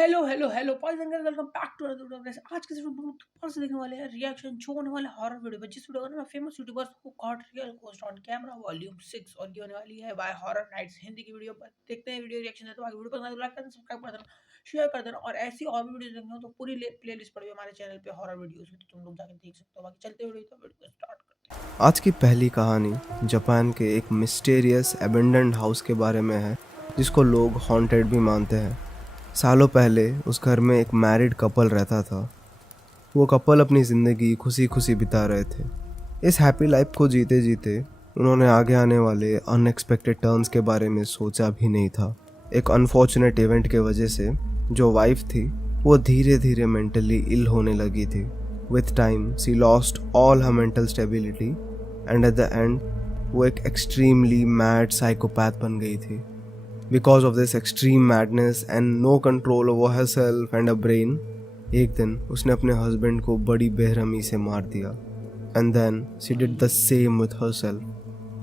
Hello hello hello boys and girls, welcome back to another video. Guys, आज के इस video में हम लोग दोबारा से देखने वाले हैं रिएक्शन शो होने वाले हॉरर वीडियो पर, जिस वीडियो का नाम है famous YouTubers who caught real ghost on camera volume 6 और ये होने वाली है बाय हॉरर नाइट्स हिंदी की वीडियो पर। देखते हैं वीडियो रिएक्शन है तो आगे वीडियो पसंद आए तो लाइक कर देना, सब्सक्राइब कर देना, शेयर कर देना और ऐसी और भी वीडियो देखनी हो तो पूरी प्लेलिस्ट पड़ी है हमारे चैनल पे हॉरर वीडियोस में, तो तुम लोग जाकर देख सकते हो। बाकी चलते वीडियो तो वीडियो स्टार्ट करते हैं। आज की पहली कहानी जापान के एक मिस्टीरियस एबेंडन्ड हाउस के बारे में है, जिसको लोग हॉन्टेड भी मानते हैं। सालों पहले उस घर में एक मैरिड कपल रहता था। वो कपल अपनी ज़िंदगी खुशी खुशी बिता रहे थे। इस हैप्पी लाइफ को जीते जीते उन्होंने आगे आने वाले अनएक्सपेक्टेड टर्न्स के बारे में सोचा भी नहीं था। एक अनफॉर्चुनेट इवेंट के वजह से जो वाइफ थी वो धीरे धीरे मेंटली इल होने लगी थी। With time, she lost all her mental stability and at the end, वो एक extremely mad psychopath बन गई थी। Because of this extreme madness and no control over herself and her brain, एक दिन उसने अपने husband को बड़ी बेरहमी से मार दिया। And then she did the same with herself.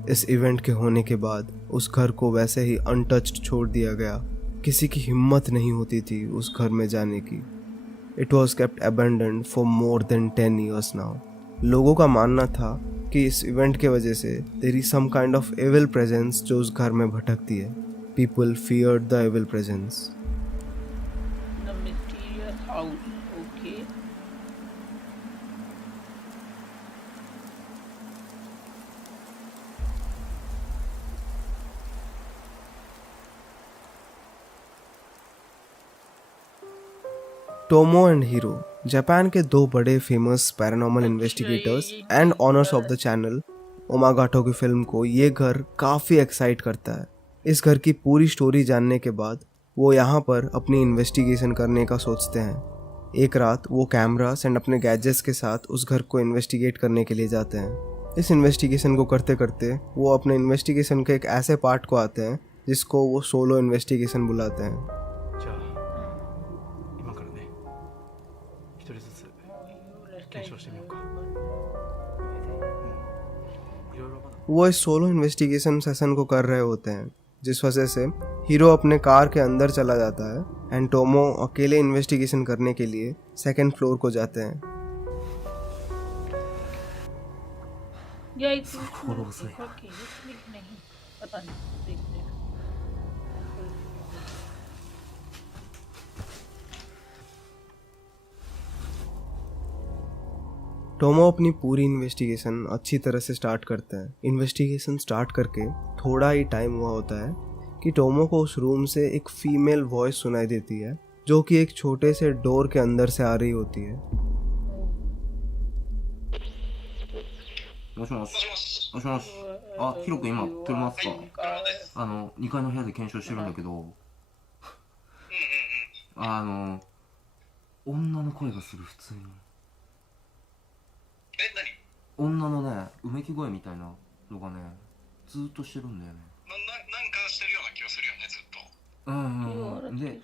इस इवेंट के होने के बाद उस घर को वैसे ही untouched छोड़ दिया गया। किसी की हिम्मत नहीं होती थी उस घर में जाने की। It was kept abandoned for more than 10 years now. लोगों का मानना था कि इस इवेंट के वजह से there is some kind of evil presence जो उस घर में भटकती है. People feared the evil presence. The mysterious house. Okay. Tomo and Hiro Japan के दो बड़े famous paranormal investigators and owners of the channel ओमागाटो की फिल्म को ये घर काफ़ी एक्साइट करता है। इस घर की पूरी स्टोरी जानने के बाद वो यहाँ पर अपनी इन्वेस्टिगेशन करने का सोचते हैं। एक रात वो कैमरास एंड अपने गैजेट्स के साथ उस घर को इन्वेस्टिगेट करने के लिए जाते हैं। इस इन्वेस्टिगेशन को करते करते वो अपने इन्वेस्टिगेशन के एक ऐसे पार्ट को आते हैं जिसको वो सोलो इन्वेस्टिगेशन बुलाते हैं। वो इस सोलो इन्वेस्टिगेशन सेशन को कर रहे होते हैं, जिस वजह से हीरो अपने कार के अंदर चला जाता है एंड टोमो अकेले इन्वेस्टिगेशन करने के लिए सेकंड फ्लोर को जाते हैं। नहीं पता नहीं, देखते हैं। टोमो अपनी पूरी इन्वेस्टिगेशन अच्छी तरह से स्टार्ट करता है। इन्वेस्टिगेशन स्टार्ट करके थोड़ा ही टाइम हुआ होता है कि टोमो को उस रूम से एक फीमेल वॉइस सुनाई देती है, जो कि एक छोटे से डोर के अंदर से आ रही होती है। もしもし。もしもし。あ、ヒロ君今撮れますか？2階の部屋で検証してるんだけど、女の声がする、普通に。女のね、うめき声みたいなのがね、ずーっとしてるんだよね。なんかしてるような気がするよね、ずっと。で、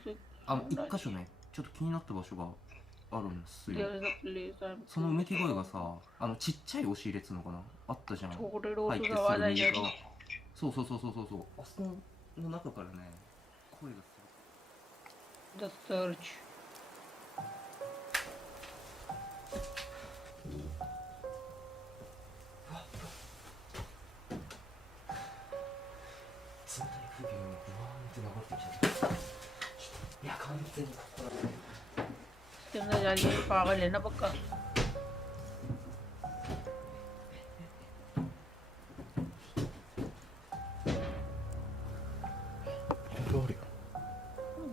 一箇所ね、ちょっと気になった場所があるんですよ。そのうめき声がさ、ちっちゃい押し入れっつうのかな、あったじゃん。入ってすぐ右側。そう。あそこの中からね、声がする。The Search。冷たい空気がブワーンって流れてきちゃった。いや、完全にここだ。 अंदर जा रही है, पागल है ना पक्का।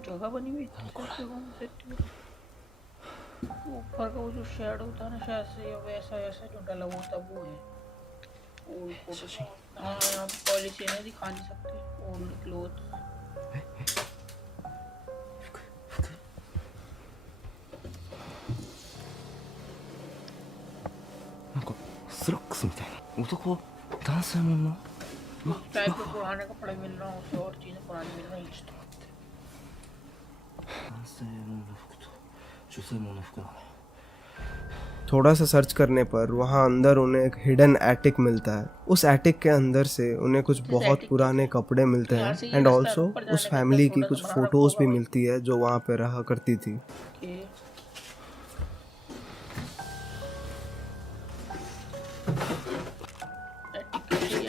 जगह बनी हुई ऊपर का वो जो शेड होता है ना, शायद से वैसा ऐसा जो डला हुआ था वो है। हाँ, यहाँ पॉलिसी है, दिखा नहीं सकते। Old cloth. なんかスラックスみたいな、男男性ものटाइप के पुराने कपड़े मिल रहा हूँ, और चीजें पुरानी मिल रही हैं। 男性もの服と女性もの服だね。थोड़ा सा सर्च करने पर वहाँ अंदर उन्हें एक हिडन एटिक मिलता है। उस एटिक के अंदर से उन्हें कुछ बहुत पुराने कपड़े मिलते यहाँ हैं से ये एंड रास्ता है ऑल्सो ऊपर उस जाने का, फैमिली की थोड़ा सा कुछ बना रखा फोटोज होगा भी भाई। मिलती है जो वहाँ पे रहा करती थी। ओके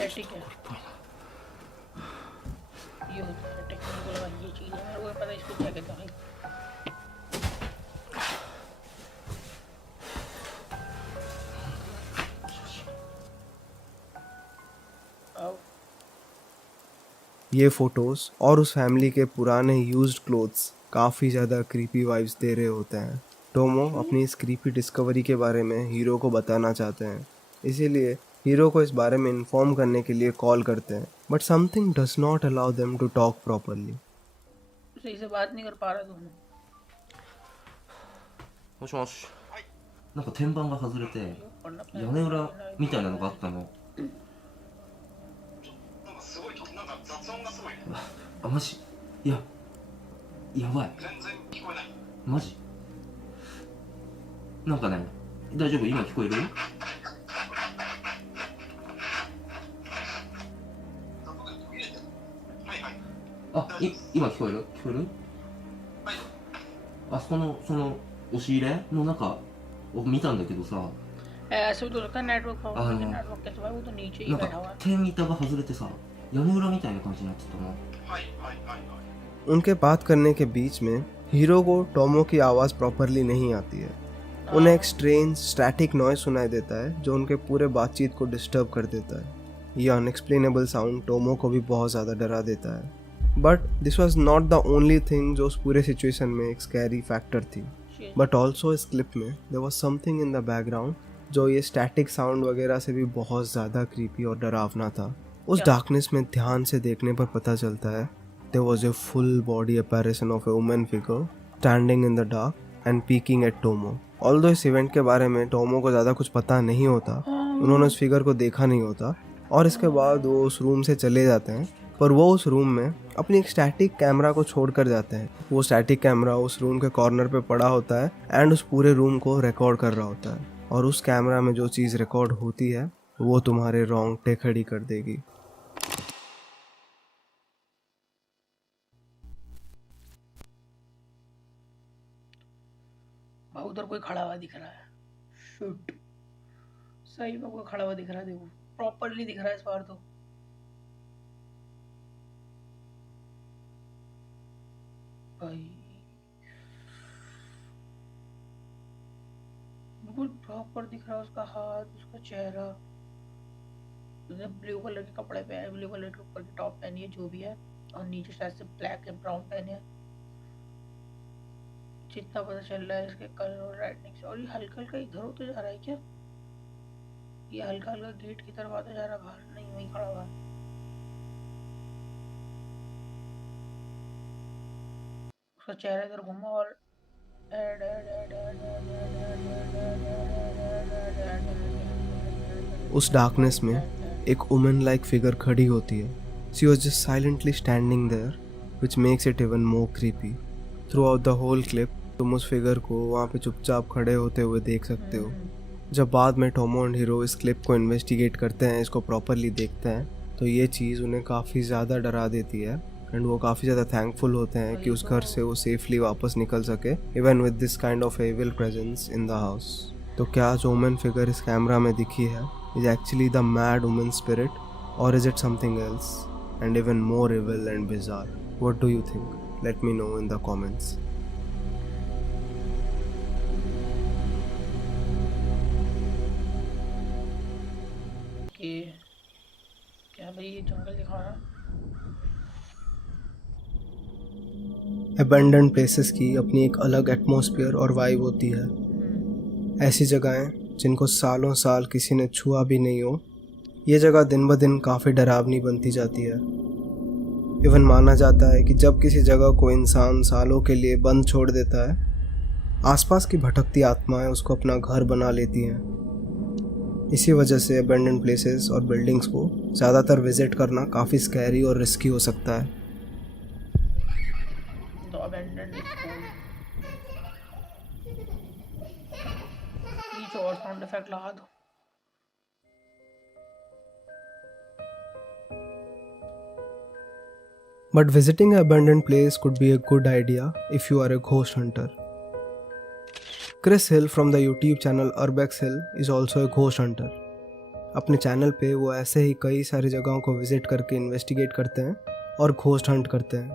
एटिक है, ये होता है एटिक। मेरे को लगा ये चीज़ है, मेरे को पता है इसको क्या कहते हैं भाई। अब ये फोटोज और उस फैमिली के पुराने यूज्ड क्लोथ्स काफ़ी ज़्यादा क्रीपी वाइब्स दे रहे होते हैं। टोमो अपनी इस क्रीपी डिस्कवरी के बारे में हीरो को बताना चाहते हैं, इसीलिए हीरो को इस बारे में इन्फॉर्म करने के लिए कॉल करते हैं, but something does not allow them to talk properly. सही से बात नहीं कर पा रहा दोनों। もしもし。なんか天板が外れて पढ़ना 屋根裏みたいなのがあったの。なんかすごいなんか雑音がすごいね。あ、マジ？いや、やばい。全然聞こえない。マジ？なんかね、大丈夫？今聞こえる？はいはい。あ、今聞こえる？聞こえる？はい。あそこのその押し入れの中を見たんだけどさ、 ऐसे भी तो लगता है नेटवर्क प्रॉब्लम, हाँ। नेटवर्क कैसे भाई, वो तो नीचे ही なん बैठा हुआ か है। 天板が外れてさ、屋根裏みたいな感じになってたの。はいはいはいはい。 उनके बात करने के बीच में हीरो को टोमो की आवाज़ प्रॉपरली नहीं आती है। उन्हें एक स्ट्रेंज स्टैटिक नॉइज सुनाई देता है जो उनके पूरे बातचीत को डिस्टर्ब कर देता है। ये अनएक्सप्लेनेबल साउंड टोमो को भी बहुत ज़्यादा डरा देता है। But this was not the only thing जो उस पूरे सिचुएशन में एक स्कैरी फैक्टर थी। बट ऑल्सो इस क्लिप में there was something in the background जो ये स्टैटिक साउंड वगैरह से भी बहुत ज़्यादा क्रीपी और डरावना था। उस डार्कनेस में ध्यान से देखने पर पता चलता है there was a full body apparition of a woman figure standing in the dark and peeking at Tomo. Although इस इवेंट के बारे में टोमो को ज़्यादा कुछ पता नहीं होता, उन्होंने उस फिगर को देखा नहीं होता और इसके बाद वो उस रूम से चले जाते हैं। पर वो उस रूम में अपनी एक स्टैटिक कैमरा को छोड़ कर जाते हैं। वो स्टैटिक कैमरा उस रूम के कॉर्नर पे पड़ा होता है एंड उस पूरे रूम को रिकॉर्ड कर रहा होता है और उस कैमरा में जो चीज़ रिकॉर्ड होती है वो तुम्हारे रोंगटे खड़ी कर देगी। भाई उधर कोई खड़ा हुआ दिख रहा है। शूट, सही में कोई खड़ा हुआ दिख रहा है, देखो प्रॉपरली दिख रहा है इस बार तो। भाई बिल्कुल प्रॉपर दिख रहा है उसका हाथ, उसका चेहरा। उसने ब्लू कलर के कपड़े पहने, ब्लू कलर के ऊपर की टॉप पहनी है जो भी है, और नीचे शायद से ब्लैक एंड ब्राउन पहने हैं, जितना पता चल रहा है इसके कलर और राइटिंग से। और ये हल्का हल्का इधर होते जा रहा है क्या? ये हल्का हल्का गेट की तरफ आता जा रहा है, बाहर नहीं, वहीं खड़ा हुआ है। उसका चेहरा इधर घुमा और उस डार्कनेस में एक वुमन लाइक फिगर खड़ी होती है। She was just silently standing there which makes it even more creepy. Throughout the whole clip तुम उस फिगर को वहाँ पे चुपचाप खड़े होते हुए देख सकते हो। जब बाद में टोमो एंड हीरो इस क्लिप को इन्वेस्टिगेट करते हैं, इसको प्रॉपरली देखते हैं, तो ये चीज़ उन्हें काफ़ी ज़्यादा डरा देती है एंड वो काफ़ी ज़्यादा थैंकफुल होते हैं कि उस घर से वो सेफली वापस निकल सके even with this kind of evil presence in the house. तो क्या जो वुमन फिगर इस कैमरा में दिखी है is actually the mad woman spirit or is it something else and even more evil and bizarre? What do you think? Let me know in the comments. क्या भाई ये जंगल दिखा रहा है? अबैंडन प्लेसेस की अपनी एक अलग एटमॉस्फेयर और वाइब होती है। ऐसी जगहें जिनको सालों साल किसी ने छुआ भी नहीं हो, ये जगह दिन ब दिन काफ़ी डरावनी बनती जाती है। इवन माना जाता है कि जब किसी जगह को इंसान सालों के लिए बंद छोड़ देता है, आसपास की भटकती आत्माएं उसको अपना घर बना लेती हैं। इसी वजह से अबैंडन प्लेसेस और बिल्डिंग्स को ज़्यादातर विजिट करना काफ़ी स्कैरी और रिस्की हो सकता है। The abandoned school. ये जो और साउंड इफेक्ट लगा दो। But visiting an abandoned place could be a good idea if you are a ghost hunter. Chris Hill from the YouTube channel Urbex Hill is also a ghost hunter. अपने channel पे वो ऐसे ही कई सारी जगहों को विजिट करके investigate करते हैं और घोस्ट हंट करते हैं।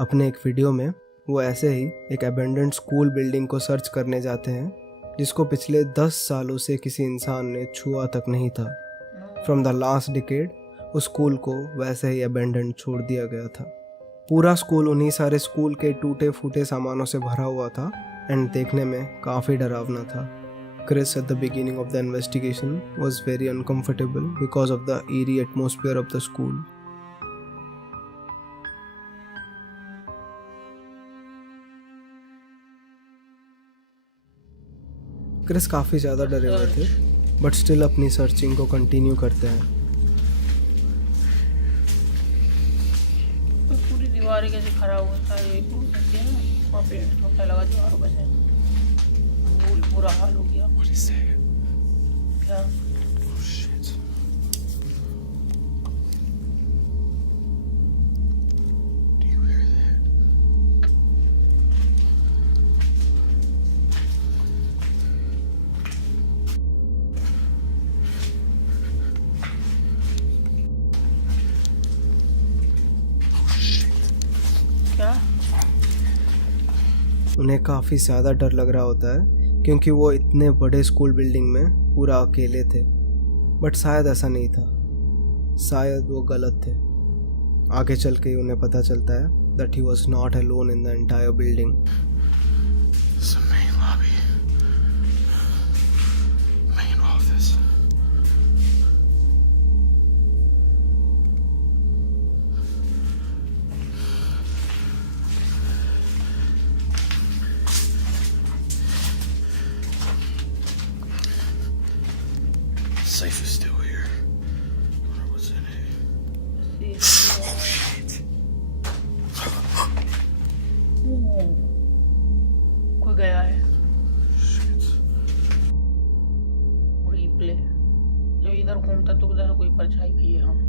अपने एक वीडियो में वो ऐसे ही एक अबेंडेंड स्कूल बिल्डिंग को सर्च करने जाते हैं जिसको पिछले 10 सालों से किसी इंसान ने छुआ तक नहीं था। फ्रॉम द लास्ट डिकेड उस स्कूल को वैसे ही अबेंडेंड छोड़ दिया गया था। पूरा स्कूल उन्हीं सारे स्कूल के टूटे फूटे सामानों से भरा हुआ था एंड देखने में काफ़ी डरावना था। Chris at the beginning of the investigation was very uncomfortable because of the eerie atmosphere of the school. Chris काफ़ी ज़्यादा डरे हुए थे बट स्टिल अपनी सर्चिंग को कंटिन्यू करते हैं। पूरी दीवारें कैसे खराब होता है ये बोल सकते हैं ना, और पेंट तो लगा दीवारों पे से बुरा हाल हो गया। What is that? क्या? Oh shit. Do you hear that? Oh shit. क्या? उन्हें काफ़ी ज़्यादा डर लग रहा होता है क्योंकि वो इतने बड़े स्कूल बिल्डिंग में पूरा अकेले थे। बट शायद ऐसा नहीं था, शायद वो गलत थे। आगे चल के उन्हें पता चलता है that he was not alone in the entire building. Safe is still here. Wonder what's in it. Oh shit. कोई गया है। Shit. रिप्ले जो इधर घूमता तो उधर कोई परछाई गई है। हम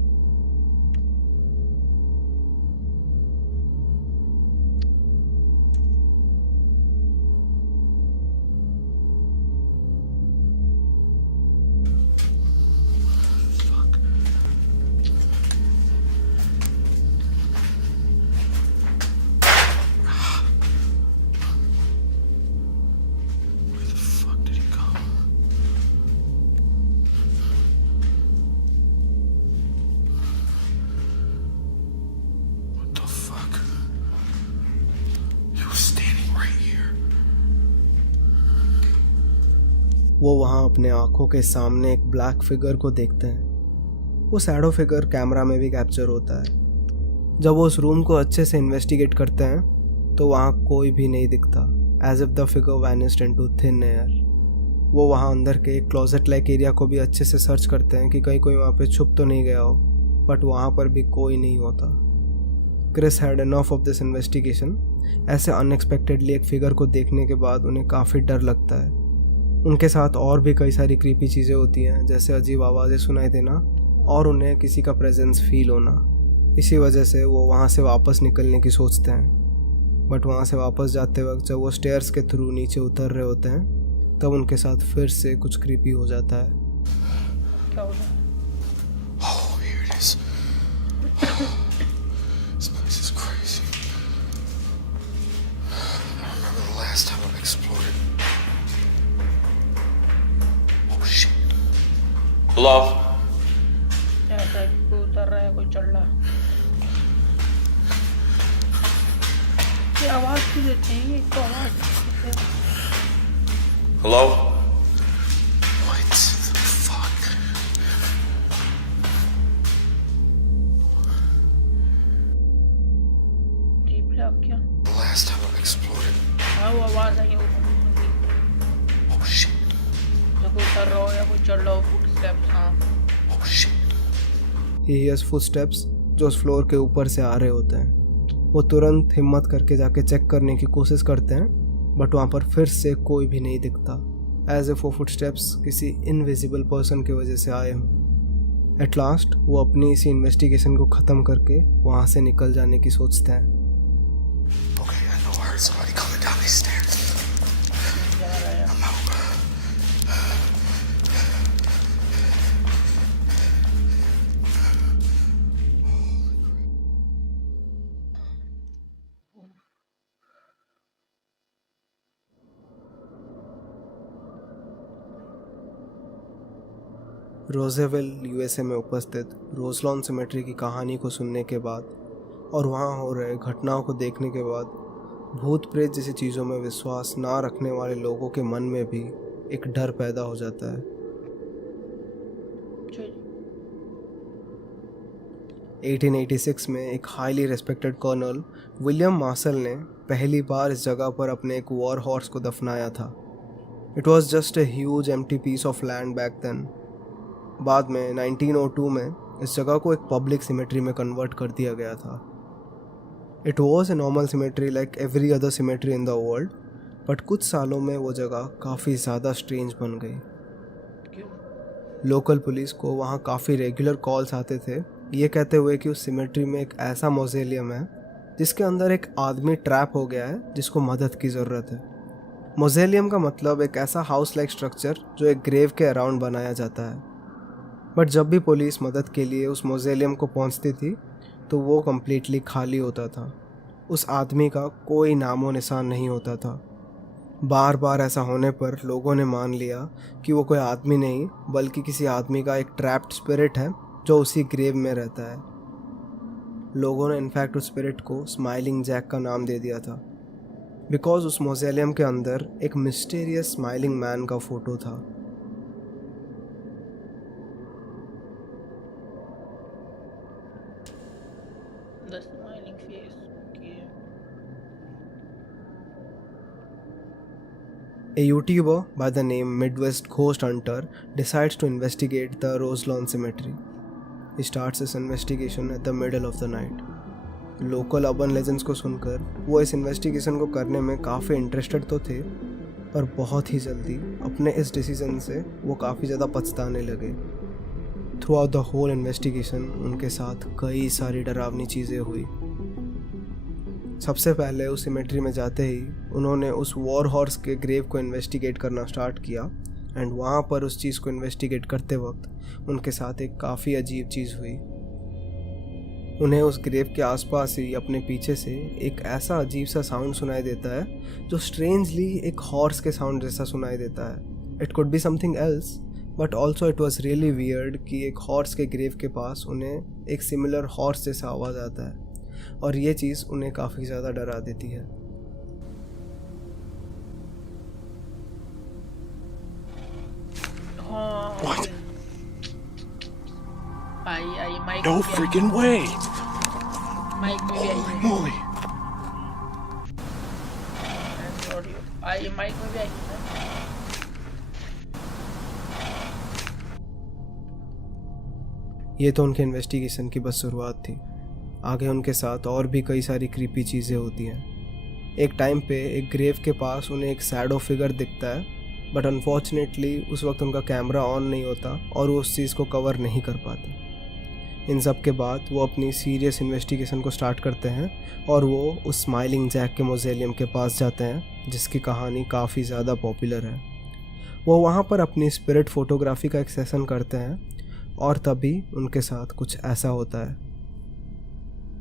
Where the fuck did he go? What the fuck? He was standing right here. वो वहाँ अपने आंखों के सामने एक ब्लैक फिगर को देखते हैं। वो शैडो फिगर कैमरा में भी कैप्चर होता है। जब वो उस रूम को अच्छे से इन्वेस्टिगेट करते हैं तो वहाँ कोई भी नहीं दिखता, as if the figure vanished into thin air. वो वहाँ अंदर के एक क्लोजेट लाइक एरिया को भी अच्छे से सर्च करते हैं कि कहीं कोई वहाँ पे छुप तो नहीं गया हो, बट वहाँ पर भी कोई नहीं होता। Chris had enough of this investigation. ऐसे अनएक्सपेक्टेडली एक फिगर को देखने के बाद उन्हें काफ़ी डर लगता है। उनके साथ और भी कई सारी क्रीपी चीज़ें होती हैं, जैसे अजीब आवाज़ें सुनाई देना और उन्हें किसी का प्रेजेंस फील होना। इसी वजह से वो वहाँ से वापस निकलने की सोचते हैं। बट वहाँ से वापस जाते वक्त जब वो स्टेयर्स के थ्रू नीचे उतर रहे होते हैं तब उनके साथ फिर से कुछ क्रीपी हो जाता है। क्या हो रहा है? Oh, here it is. This place is crazy. I remember the last time I explored it. Oh shit. Hello? ऐसा कोई उतर रहा है, कोई चढ़ रहा है। ये आवाज़ क्यों देते हैं? ये तो आवाज़ देते हैं। Hello? What the fuck? Replay अब क्या? The last time I explored it. हाँ वो आवाज़ आई है, वो Oh shit. जो कोई उतर रहा हो या कोई चढ़ रहा हो, फुटस्टेप्स। हाँ Oh shit. He hears footsteps जो उस फ्लोर के ऊपर से आ रहे होते हैं। वो तुरंत हिम्मत करके जाके चेक करने की कोशिश करते हैं बट वहाँ पर फिर से कोई भी नहीं दिखता, एज इफ वो फुटस्टेप्स किसी इनविजिबल पर्सन की वजह से आए हों। एट लास्ट वो अपनी इसी इन्वेस्टिगेशन को ख़त्म करके वहाँ से निकल जाने की सोचते हैं। Okay, I know I heard somebody coming down these stairs. I'm out. Roseville USA में उपस्थित रोजलॉन सिमेट्री की कहानी को सुनने के बाद और वहाँ हो रहे घटनाओं को देखने के बाद भूत प्रेत जैसी चीज़ों में विश्वास ना रखने वाले लोगों के मन में भी एक डर पैदा हो जाता है। 1886 में एक highly respected colonel William Marshall ने पहली बार इस जगह पर अपने एक वॉर हॉर्स को दफनाया था। It was just a huge empty piece of land back then. बाद में 1902 में इस जगह को एक पब्लिक सिमेट्री में कन्वर्ट कर दिया गया था। It was a normal symmetry like every other symmetry in the world, but कुछ सालों में वो जगह काफ़ी ज़्यादा स्ट्रेंज बन गई। लोकल पुलिस को वहाँ काफ़ी रेगुलर कॉल्स आते थे ये कहते हुए कि उस सिमेट्री में एक ऐसा मौजेलियम है जिसके अंदर एक आदमी ट्रैप हो गया है जिसको मदद की ज़रूरत है। मौजेलियम का मतलब एक ऐसा हाउस लाइक स्ट्रक्चर जो एक ग्रेव के अराउंड बनाया जाता है। बट जब भी पुलिस मदद के लिए उस मौजेलियम को पहुंचती थी तो वो कम्प्लीटली खाली होता था। उस आदमी का कोई नामो निशान नहीं होता था। बार बार ऐसा होने पर लोगों ने मान लिया कि वो कोई आदमी नहीं बल्कि किसी आदमी का एक ट्रैप्ड स्पिरिट है जो उसी ग्रेव में रहता है। लोगों ने इनफैक्ट उस स्पिरिट को स्माइलिंग जैक का नाम दे दिया था बिकॉज उस मौजेलियम के अंदर एक मिस्टीरियस स्माइलिंग मैन का फोटो था। The smiling face. Okay. A YouTuber by the name Midwest Ghost Hunter decides to investigate the Roselawn Cemetery. He starts his investigation at the middle of the night. Local urban legends को सुनकर वो इस investigation को करने में काफ़ी interested तो थे, पर बहुत ही जल्दी अपने इस डिसीजन से वो काफ़ी ज़्यादा पछताने लगे। Throughout the whole investigation उनके साथ कई सारी डरावनी चीज़ें हुई। सबसे पहले उस सिमेट्री में जाते ही उन्होंने उस वॉर हॉर्स के ग्रेव को इन्वेस्टिगेट करना स्टार्ट किया एंड वहाँ पर उस चीज़ को इन्वेस्टिगेट करते वक्त उनके साथ एक काफ़ी अजीब चीज़ हुई। उन्हें उस ग्रेव के आसपास ही अपने पीछे से एक ऐसा अजीब सा साउंड सुनाई देता है जो स्ट्रेंजली एक हॉर्स के साउंड जैसा सुनाई देता है। It could be something else but also it was really weird कि एक हॉर्स के ग्रेव के पास उन्हें एक सिमिलर हॉर्स जैसा आवाज़ आता है और ये चीज़ उन्हें काफ़ी ज़्यादा डरा देती है। What? I Mike No freaking way! Mike में भी Holy I moly! I Mike में भी आई है। ये तो उनके इन्वेस्टिगेशन की बस शुरुआत थी। आगे उनके साथ और भी कई सारी क्रीपी चीज़ें होती हैं। एक टाइम पे एक ग्रेव के पास उन्हें एक शैडो फिगर दिखता है बट अनफॉर्चुनेटली उस वक्त उनका कैमरा ऑन नहीं होता और वो उस चीज़ को कवर नहीं कर पाते। इन सब के बाद वो अपनी सीरियस इन्वेस्टिगेशन को स्टार्ट करते हैं और वो उस स्माइलिंग जैक के मौजेलियम के पास जाते हैं जिसकी कहानी काफ़ी ज़्यादा पॉपुलर है। वो वहाँ पर अपनी स्पिरिट फोटोग्राफी का एक सेशन करते हैं और तभी उनके साथ कुछ ऐसा होता है।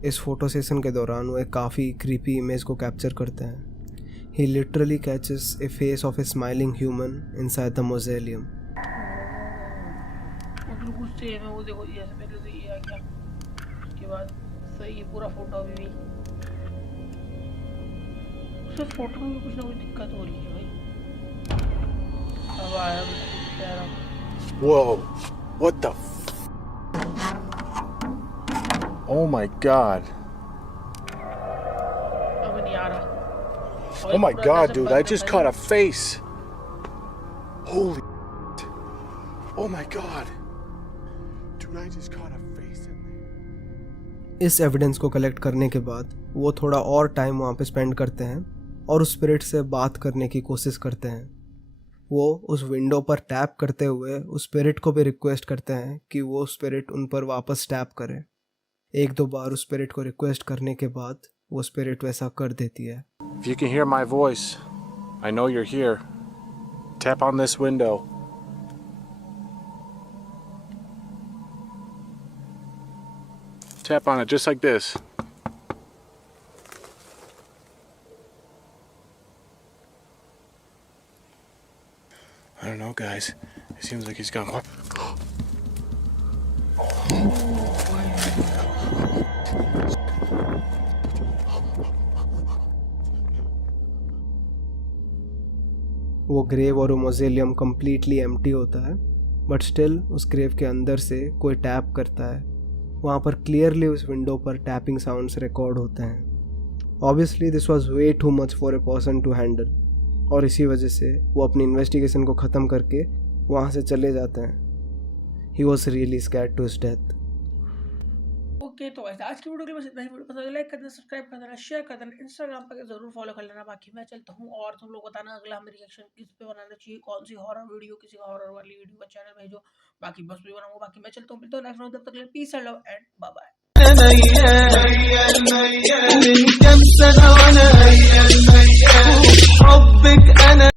इस फोटो सेशन के दौरान वो एक काफ़ी क्रीपी इमेज को कैप्चर करते हैं। He literally catches a face of a smiling human inside the mausoleum. बिल्कुल सेम है वो, देखो ये पहले से ये आ गया, उसके बाद सही है पूरा फोटो। अभी भी उस फोटो में कुछ ना कुछ दिक्कत हो रही है भाई। अब आया यार, Whoa! What the? Oh my god! अब नहीं आ रहा। Oh my god, dude! I just caught a face. Holy! Oh my god! Dude, I just caught a face in there. इस एविडेंस को कलेक्ट करने के बाद वो थोड़ा और टाइम वहाँ पे स्पेंड करते हैं और उस स्पिरिट से बात करने की कोशिश करते हैं। वो उस विंडो पर टैप करते हुए उस स्पिरिट को भी रिक्वेस्ट करते हैं कि वो स्पिरिट उन पर वापस टैप करे। एक दो बार उस स्पिरिट को रिक्वेस्ट करने के बाद वो स्पिरिट वैसा कर देती है। If you can hear my voice, I know you're here. Tap on this window. Tap on it just like this. I don't know, guys. It seems like he's gone. वो grave और वो मौज़ोलियम completely empty होता है, but still उस grave के अंदर से कोई टैप करता है। वहाँ पर क्लियरली उस विंडो पर टैपिंग साउंड्स रिकॉर्ड होते हैं। Obviously this was way too much for a person to handle, और इसी वजह से वो अपनी इन्वेस्टिगेशन को ख़त्म करके वहाँ से चले जाते हैं। He was really scared to his death. Okay, तो वैसे आज की वीडियो के लिए बस इतना ही। वीडियो पसंद लाइक कर देना, सब्सक्राइब कर देना, शेयर कर देना, इंस्टाग्राम पर जरूर फॉलो कर लेना। बाकी मैं चलता हूँ और तुम लोग बताना अगला हमें रिएक्शन किस पे बनाना चाहिए, कौन सी हॉरर वीडियो, किसी का हॉरर वाली वीडियो का चैनल भेजो। बाकी बस भी बनाऊंगा। बाकी मैं चलता हूँ, मिलता हूँ नेक्स्ट वीडियो। तब तक के लिए peace and love and bye bye.